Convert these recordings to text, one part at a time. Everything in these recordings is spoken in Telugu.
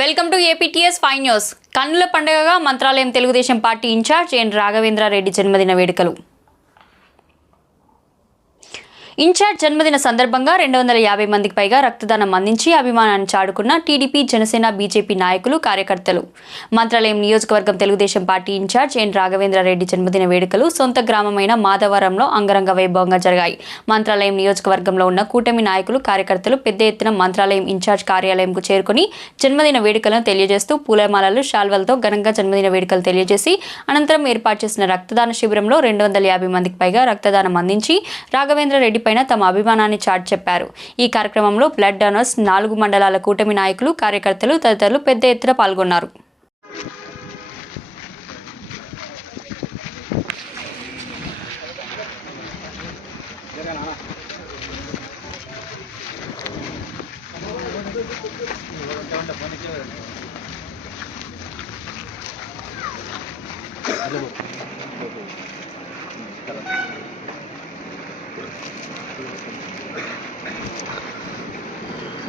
Welcome to APTS fine news. కన్నుల పండుగగా Mantralayam Telugu Desam party incharge N Raghavendra Reddy జన్మదిన వేడుకలు. ఇన్ఛార్జ్ జన్మదిన సందర్భంగా రెండు వందల యాభై మందికి పైగా రక్తదానం అందించి అభిమానాన్ని చాడుకున్న టీడీపీ జనసేన బీజేపీ నాయకులు కార్యకర్తలు. మంత్రాలయం నియోజకవర్గం Telugu Desam party incharge N. Raghavendra Reddy జన్మదిన వేడుకలు సొంత గ్రామమైన మాధవరంలో అంగరంగ వైభవంగా జరిగాయి. మంత్రాలయం నియోజకవర్గంలో ఉన్న కూటమి నాయకులు కార్యకర్తలు పెద్ద ఎత్తున మంత్రాలయం ఇన్ఛార్జ్ కార్యాలయంకు చేరుకుని జన్మదిన వేడుకలను తెలియజేస్తూ పూలమాలలు షాల్వలతో ఘనంగా జన్మదిన వేడుకలు తెలియజేసి అనంతరం ఏర్పాటు చేసిన రక్తదాన శిబిరంలో రెండు వందల యాభై మందికి పైగా రక్తదానం అందించి రాఘవేంద్ర రెడ్డి పైన తమ అభిమానాన్ని చాటి చెప్పారు. ఈ కార్యక్రమంలో బ్లడ్ డోనర్స్ నాలుగు మండలాల కూటమి నాయకులు కార్యకర్తలు తదితరులు పెద్ద ఎత్తున పాల్గొన్నారు.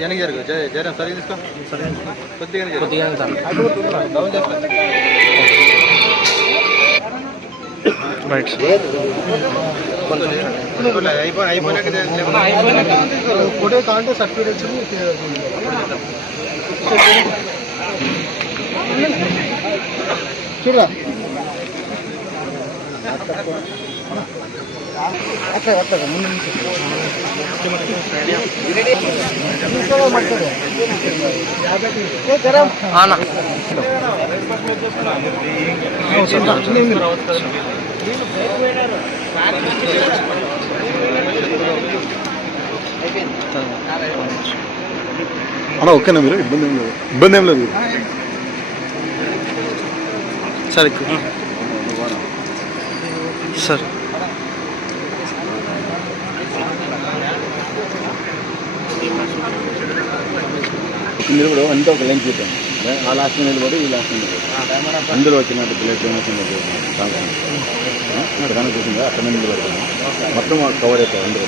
వెనక్కి జరుగు. జయ జయరాం సరిగ్గా తీసుకో. కొద్దిగా జరుగు. డౌన్ అయిపోయినాక సర్టిఫికేట్ చూడరా అట్లా అట్లా ముందు అలా ఓకేనా మీరు? ఇబ్బంది ఏం లేదు. ఇబ్బంది ఏం లేదు. సరే సార్. నిలబడి అంతా ఒక లైన్ చూద్దాం ఆ లాస్ట్ నిలబడి ఈ లాస్ట్ నిలబడి అందులో వచ్చినట్టు బ్లడ్ డొనేషన్ అక్కడ చూసిందా అక్కడ నిలబడతాను మొత్తం కవర్ అవుతాయి అందులో